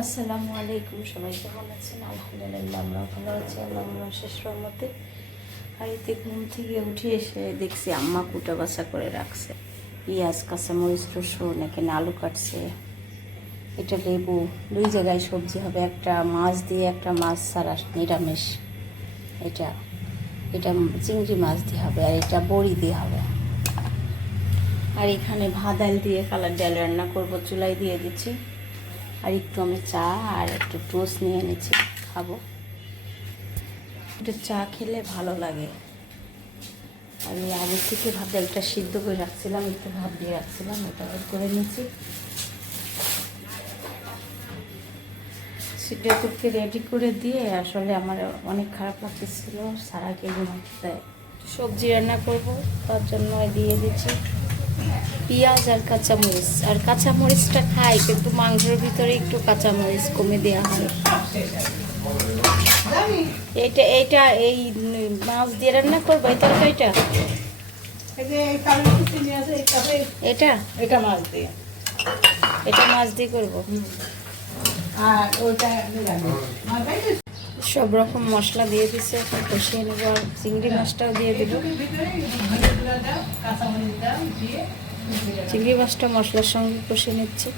আসসালামু আলাইকুম, সবাই কেমন আছেন? আলহামদুলিল্লাহ আমরা ভালো আছি আল্লাহর শেষ রহমতে। বাড়িতে ঘুম থেকে উঠে এসে দেখছি আম্মা কুটা বাছা করে রাখছে পেঁয়াজ, কাঁচামরিচ, রসুন, এখানে আলু কাটছে, এটা লেবু, দুই জায়গায় সবজি হবে, একটা মাছ দিয়ে একটা মাছ ছাড়া নিরামিষ, এটা এটা চিংড়ি মাছ দিয়ে হবে, আর এটা বড়ি দিয়ে হবে। আর এখানে ভাত ডাল দিয়ে কালার ডাল রান্না করবো, চুলায় দিয়ে দিচ্ছি। আর একটু আমি চা আর একটু টোস্ট নিয়ে নিচ্ছি, খাবো। একটু চা খেলে ভালো লাগে। আমি আগে থেকে ভাত ডালটা সিদ্ধ করে রাখছিলাম, একটু ভাত দিয়ে রাখছিলাম, ওটা করে নিচ্ছি। সিদ্ধ করতে রেডি করে দিয়ে আসলে আমার অনেক খারাপ লাগতেছিল, সারা কেজি তাই সবজি রান্না করব, তার জন্য দিয়ে দিচ্ছি পেঁয়াজ আর কাঁচামরিচ। আর কাঁচামরিচটা খাই, কিন্তু মাংসের ভিতরে একটু কাঁচামরিচ কমে দেওয়া হয়। এইটা এই মাছ দিয়ে রান্না করবো, এই তরকারিটা এটা এটা মাছ দিয়ে করবো। আর ওইটা সব রকম মশলা দিয়ে দিচ্ছে, এখন কষিয়ে নেবো। আর চিংড়ি মাছটাও দিয়ে দেবো। চিংড়ি মাছটা মশলার সঙ্গে কষিয়ে নিচ্ছি।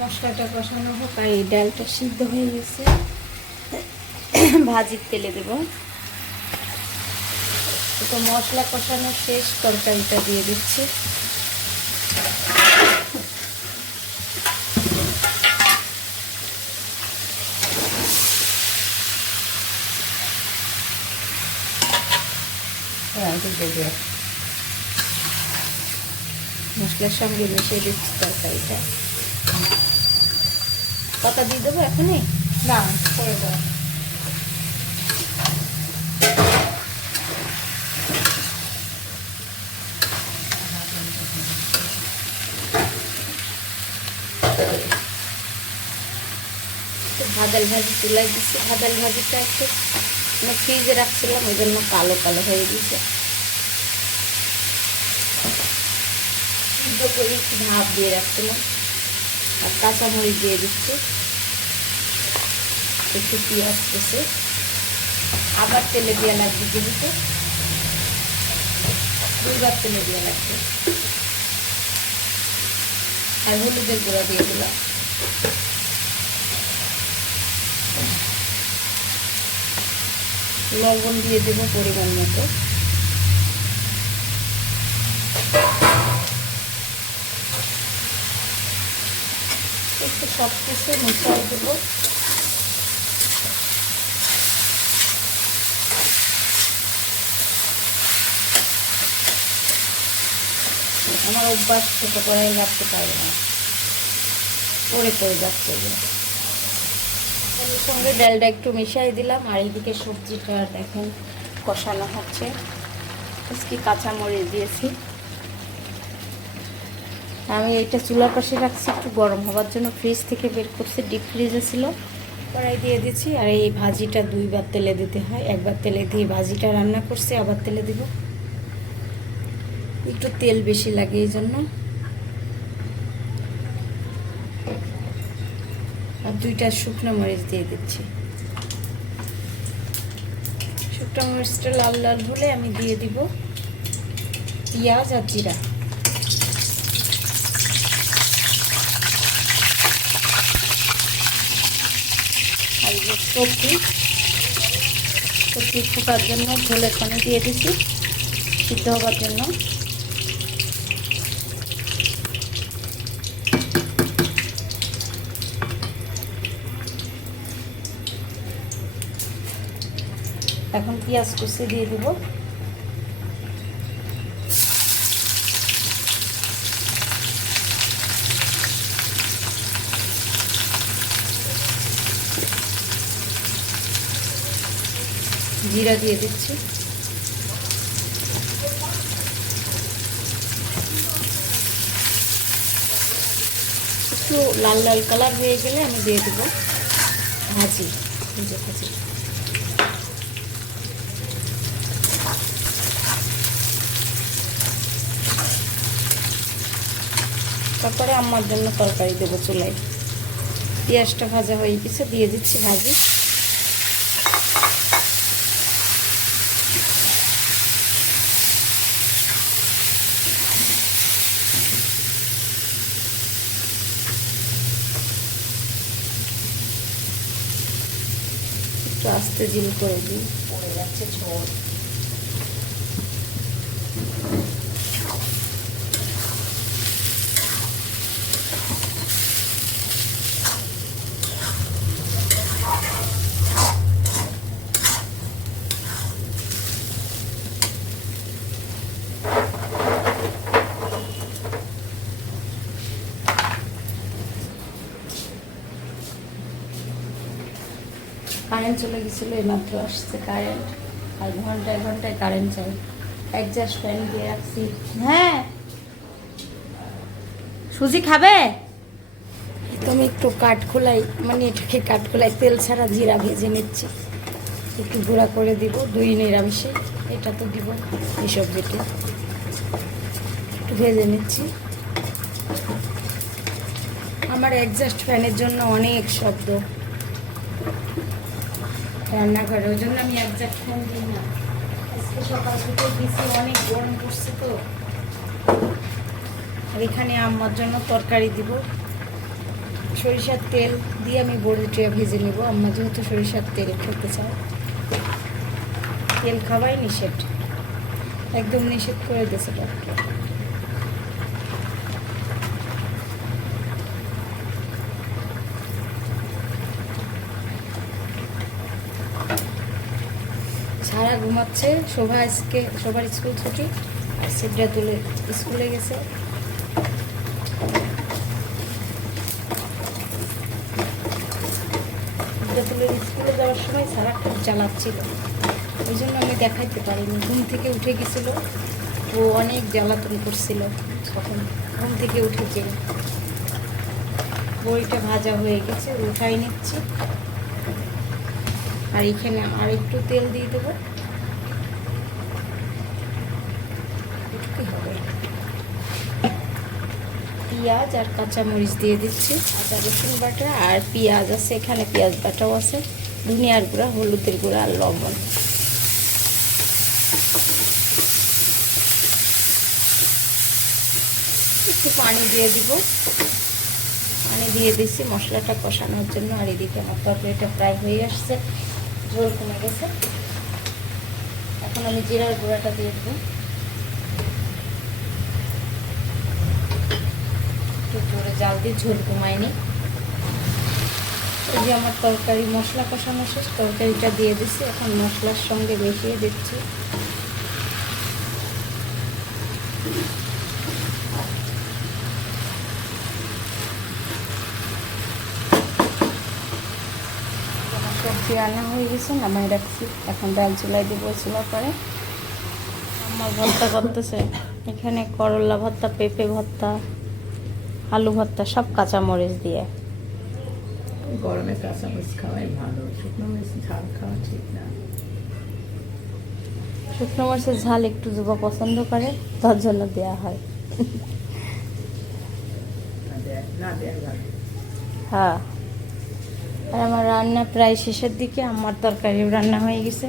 মশলাটা কষানো হোক, আর এই ডালটা সিদ্ধ হয়ে গেছে, ভাজির তেলে দেব। তো মশলা কষানো শেষ, তরকারিটা দিয়ে দিচ্ছি। মশলার সঙ্গে মিশিয়ে দিচ্ছি তরকারিটা। পাতা দিয়ে দেবো এখনই? না, করে দাও। ভাদাল ভাজি তুলাই দিচ্ছি। ভাদাল ভাজিটা একটু ফ্রিজে রাখছিলাম, ওই জন্য কালো কালো হয়ে গেছে। সিদ্ধ করে একটু ভাপ দিয়ে রাখছিলাম। আর কাঁচামরিচ দিয়ে দিচ্ছি, একটু পেঁয়াজ কষে আবার তেলে দেওয়া লাগবে, যেহেতু দুইবার তেলে দেওয়া লাগবে। আর হলুদের গুঁড়া দিয়ে দিলাম। লবণ দিয়ে দেবো পরিমাণ মতো। একটু সব কিছু মিশিয়ে দেবো। আমার অভ্যাস ছোটো কড়াই রাখতে পারবে না, পরে যাচ্ছে। এর সঙ্গে ডালটা একটু মিশিয়ে দিলাম। আর এইদিকে সবজিটা দেখেন কষানো হচ্ছে। আজকে কাঁচামরিচ দিয়েছি। আমি এইটা চুলার পাশে রাখছি একটু গরম হওয়ার জন্য, ফ্রিজ থেকে বের করছি, ডিপ ফ্রিজে ছিল। কড়াই দিয়ে দিচ্ছি। আর এই ভাজিটা দুইবার তেলে দিতে হয়, একবার তেলে দিয়ে ভাজিটা রান্না করছি, আবার তেলে দিব। একটু তেল বেশি লাগে এই জন্য। আর দুইটা শুকনো মরিচ দিয়ে দিচ্ছি। শুকনো মরিচটা লাল লাল হলে আমি দিয়ে দিব পেঁয়াজ আর জিরা। আর সবজি ফোটার জন্য ঝোলের পানি দিয়ে দিচ্ছি, সিদ্ধ হবার জন্য। এখন পেঁয়াজ কুচি দিয়ে দিব। জিরা দিয়ে দিচ্ছি। একটু লাল লাল কালার হয়ে গেলে আমি দিয়ে দেবো ভাজি, ভেজে ভাজি। তারপরে আম্মার জন্য তরকারি দেবো চুলায়। পেঁয়াজটা ভাজা হয়ে গেছে, দিয়ে দিচ্ছি ভাজি। একটু আস্তে জিল করে দিই, পড়ে যাচ্ছে ঝোল। কারেন্ট চলে গেছিলো, এইমাত্র আসছে কারেন্ট। আর ঘন্টায় ঘন্টায় কারেন্ট চাই। অ্যাডজাস্ট ফ্যান দিয়ে রাখছি। হ্যাঁ, সুজি খাবে? তো আমি একটু কাঠখোলাই, মানে এটাকে কাঠখোলাই তেল ছাড়া জিরা ভেজে নিচ্ছি। একটু গুঁড়া করে দিব, 2 নিরামিষে এটা তো দিব। এই সবজিটি একটু ভেজে নিচ্ছি। আমার অ্যাডজাস্ট ফ্যানের জন্য অনেক শব্দ রান্নাঘরে, ওই জন্য আমি অ্যাডজাস্ট ফ্যান দিই না। আজকে সকাল থেকে দিচ্ছি, অনেক গরম পড়ছে তো। আর এখানে আম্মার জন্য তরকারি দিব। সরিষার তেল দিয়ে আমি বড়িটা ভেজে নেব। আম্মা যেহেতু সরিষার তেল খেতে চায়, তেল খাওয়াই নিষেধ, একদম নিষেধ করে দিয়েছে ডক্টর। সারা ঘুমাচ্ছে। শোভা আজকে সবার স্কুল ছুটি, আর সিদ্রা তুলে স্কুলে গেছে। তুলে স্কুলে যাওয়ার সময় সারা খুব জ্বালাচ্ছিল, ওই জন্য আমি দেখাইতে পারিনি। ঘুম থেকে উঠে গেছিল, ও অনেক জ্বালাতন করছিল। তখন ঘুম থেকে উঠেছে। বড়িটা ভাজা হয়ে গেছে, উঠাই নিচ্ছি। আর এখানে আর একটু তেল দিয়ে দেবো। পেঁয়াজ আর কাঁচামরিচ দিয়ে দিচ্ছি, আদা রসুন বাটা আর পেঁয়াজ আছে, এখানে পেঁয়াজ বাটাও আছে, ধনিয়ার গুঁড়া, হলুদের গুঁড়া আর লবণ। একটু পানি দিয়ে দিব। পানি দিয়ে দিচ্ছি মশলাটা কষানোর জন্য। আর এদিকে আমার তরকারিটা প্রায় হয়ে আসছে, ঝোল কমে গেছে। এখন আমি জিরার গুঁড়াটা দিয়ে দেবো। একটু জোরে জাল দিয়ে ঝোল কমায়নি। এই যে আমার তরকারি মশলা কষানো শেষ, তরকারিটা দিয়ে দিচ্ছি। এখন মশলার সঙ্গে মিশিয়ে দিচ্ছি। সবজি রান্না হয়ে গেছে, নামাই রাখছি। এখন ডাল চুলাই দিব, চুলার পরে আমার ভর্তা করতেছে। এখানে করলা ভর্তা, পেঁপে ভর্তা, আলু ভর্তা, সব কাঁচামরিচ দিয়ে। গরমে কাঁচামরিচ খাওয়াই ভালো, শুকনো মরিচ ঝাল খাওয়া ঠিক না। শুকনো মরিচের ঝাল একটু যুবা পছন্দ করে, তার জন্য দেওয়া হয়। না দেয় ভালো। হ্যাঁ। আর আমার রান্না প্রায় শেষের দিকে, আমার তরকারিও রান্না হয়ে গেছে।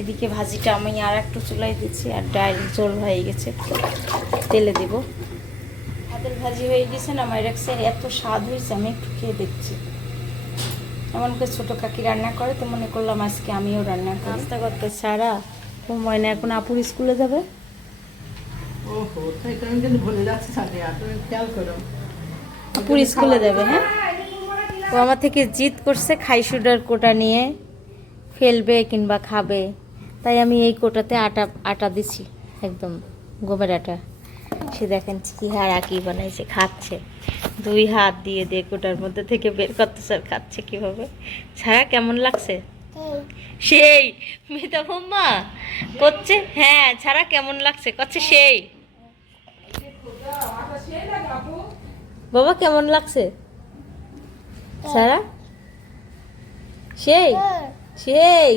এদিকে ভাজিটা আমি আর একটু চুলাই দিচ্ছি। আর ডাল ঝোল হয়ে গেছে, তেলে দিব। ভাতের ভাজি হয়ে গেছে, নামাই রাখছে। এত স্বাদ হয়েছে, আমি একটু খেয়ে দেখছি। এমন করে ছোটো কাকি রান্না করে, তো মনে করলাম আজকে আমিও রান্না করি। নাস্তা করতে সারা সময় না, এখন আপুর স্কুলে যাবে। ওহো, তাই তো আমি কিন্তু ভুলে যাচ্ছি সাদিয়া, তুমি খেয়াল করো। আপুর স্কুলে যাবে। হ্যাঁ, ও আমার থেকে জিদ করছে খাই সুডার কোটা নিয়ে ফেলবে কিংবা খাবে, তাই আমি এই কোটাতে আটা দিছি, একদম গমের আটা। সে দেখেন কি হারা কি বানাইছে, খাচ্ছে 2 হাত দিয়ে দিয়ে কোটার মধ্যে থেকে বের করতেছে আর খাচ্ছে কিভাবে। ছাড়া কেমন লাগছে? সেই মিতা বোম্মা করছে। হ্যাঁ, ছাড়া কেমন লাগছে করছে সেই। বাবা কেমন লাগছে ছাড়া? সেই সেই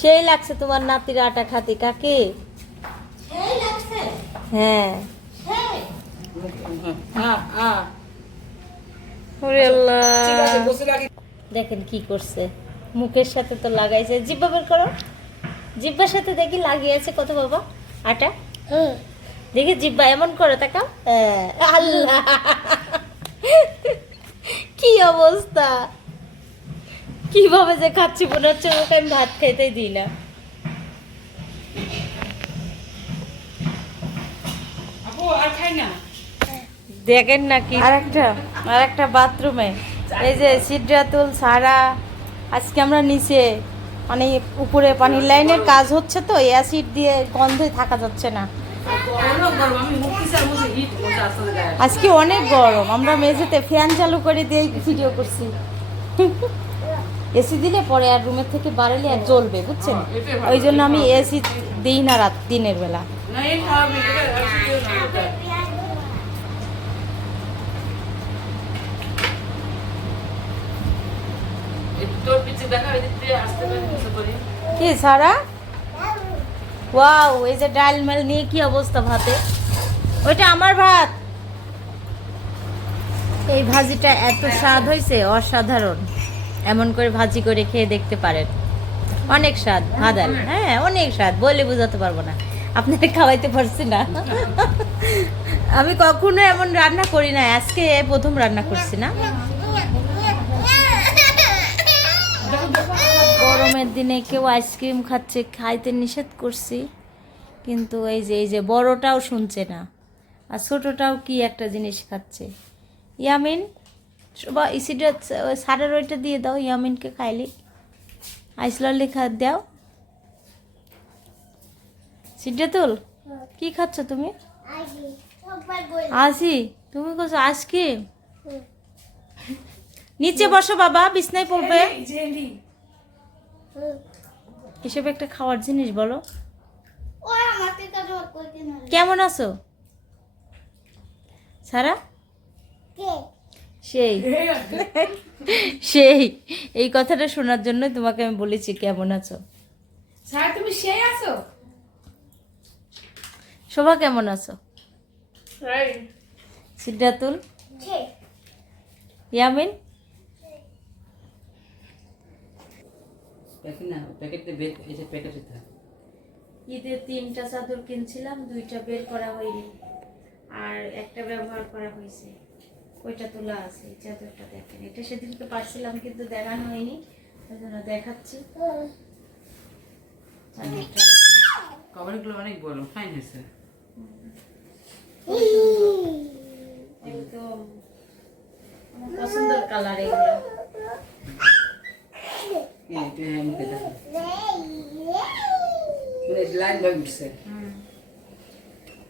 সেই লাগছে তোমার নাতির আটা খাতি কাকে? হ্যাঁ ওরে আল্লাহ, দেখেন কি করছে, মুখের সাথে তো লাগাইছে। জিব্বা বের করো, জিব্বার সাথে দেখি লাগিয়েছে কত বাবা আটা। দেখি জিব্বা এমন করে তাকাও। আল্লাহ কি অবস্থা, কিভাবে যে খাচ্ছি মনে হচ্ছে ওকে আমি ভাত খাইতেই দিই না। দেখেন নাকি আর একটা বাথরুমে এই যে সিদ্রাতুল সারা, আজকে আমরা নিচে মানে উপরে পানির লাইনের কাজ হচ্ছে তো অ্যাসিড দিয়ে গন্ধে থাকা যাচ্ছে না। আজকে অনেক গরম, আমরা মেঝেতে ফ্যান চালু করে দিয়ে ভিডিও করছি। এসি দিলে পরে আর রুমের থেকে বাড়ালে আর জ্বলবে, বুঝছেন? ওই জন্য আমি এসি দিই না রাত দিনের বেলা। কি সারা? ওয়াও, এই যে ডাল মেল নিয়ে কি অবস্থা ভাতে, ওইটা আমার ভাত। এই ভাজিটা এত স্বাদ হয়েছে অসাধারণ, এমন করে ভাজি করে খেয়ে দেখতে পারেন, অনেক স্বাদ ভাদাল। হ্যাঁ অনেক স্বাদ, বলে বোঝাতে পারবো না, আপনাকে খাওয়াইতে পারছি না। আমি কখনো এমন রান্না করি না, আজকে প্রথম রান্না করছি না। গরমের দিনে কেউ আইসক্রিম খাচ্ছে, খাইতে নিষেধ করছি, কিন্তু এই যে বড়টাও শুনছে না, আর ছোটটাও কি একটা জিনিস খাচ্ছে। ইয়ামিন বা ইসিটা সারের ওইটা দিয়ে দাও, ইয়ামিনকে খাইলি আইসলালি দাও। সিদ্ধাতুল কি খাচ্ছ তুমি? আসি, তুমি কোথাও আইসক্রিম? নিচে বসো বাবা, বিছনায় পড়বে। এসব একটা খাওয়ার জিনিস বলো। কেমন আছো সারা? সেই সেই এই কথাটা শোনার জন্য তোমাকে আমি বলেছি কেমন আছো। সারা তুমি সেই আছো? শোভা কেমন আছো? সিদ্ধাতুল, ইয়ামিন, ঈদের 3টা চাদর কিনছিলাম, 2টা বের করা হয়নি, আর একটা ব্যবহার করা হয়েছে, ওইটা তোলা আছে। এই চাদরটা দেখেন, এটা সেদিনকে পারছিলাম কিন্তু দেখানো হয়নি, ওই জন্য দেখাচ্ছি। কভারগুলো অনেক বড়, ফাইন হয়েছে একদম আমার পছন্দের কালার এগুলো।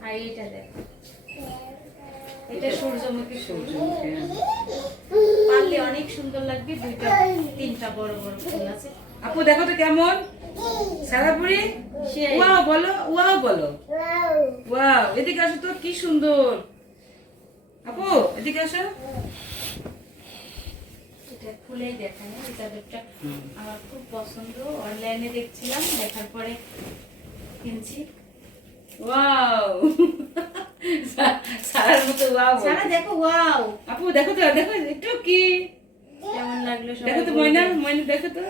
আর এইটা দেখো, এটা সূর্যমুখী। পারলে অনেক সুন্দর লাগবে, 2টা 3টা বড় বড় ফুল আছে। আপু দেখো তো কেমন সারাপুরি। ওয়াও বলো, ওয়াও বলো, ওয়াও। এদিকে আসো তো, কি সুন্দর। আপু এদিকে আসো। এটা খুলেই দেখায়, এই চাদরটা আমার খুব পছন্দ, অনলাইনে দেখছিলাম, দেখার পরে কিনছি। ওয়াও সারার মতো ওয়াও। সারা দেখো, ওয়াও। আপু দেখো তো, দেখো একটু কি কেমন লাগলো দেখো তো। ময়না, ময়না দেখো তো।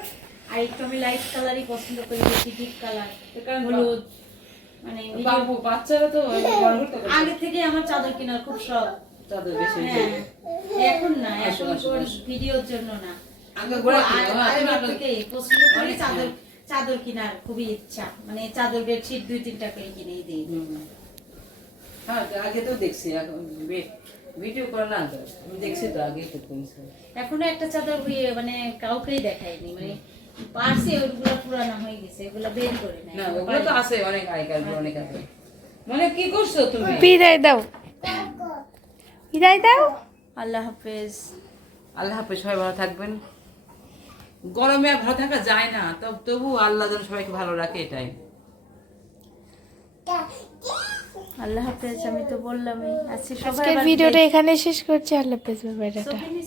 আর একটু আমি লাইট কালারই পছন্দ করি, বেশি ডিপ কালার, হলুদ। মানে বাবু বাচ্চারা তো আগে থেকে আমার চাদর কেনার খুব শখ। চাদর বেশি। হ্যাঁ, এখন না, এখন ভিডিওর জন্য না, আগে গোড়া থেকেই পছন্দ করি চাদর। চাদর কেনার খুবই ইচ্ছা, মানে চাদর বেডশিট 2-3টা করে কিনেই দিই। হ্যাঁ আগে তো দেখছি, এখন ভিডিও করে না তো আমি দেখছি তো, আগে তো কমছে। এখনো একটা চাদর মানে কাউকেই দেখাইনি, মানে পারছে, ওইগুলো পুরানো হয়ে গেছে, এগুলো বের করে নাই। না ওগুলো তো আছে অনেক আগেকার, অনেক আগে। মানে কি করছো তুমি? বিদায় দাও, বিদায় দাও। আল্লাহ হাফেজ। আল্লাহ হাফেজ, সবাই ভালো থাকবেন। গরমে আর ভালো থাকা যায় না, তবু আল্লাহ যেন সবাইকে ভালো রাখে, এটাই। আল্লাহ হাফেজ। আমি তো বললামই আজকে সবাই আজকের ভিডিওটা এখানে শেষ করছি। আল্লাহ হাফেজ, বাই বাই, টাটা। আবার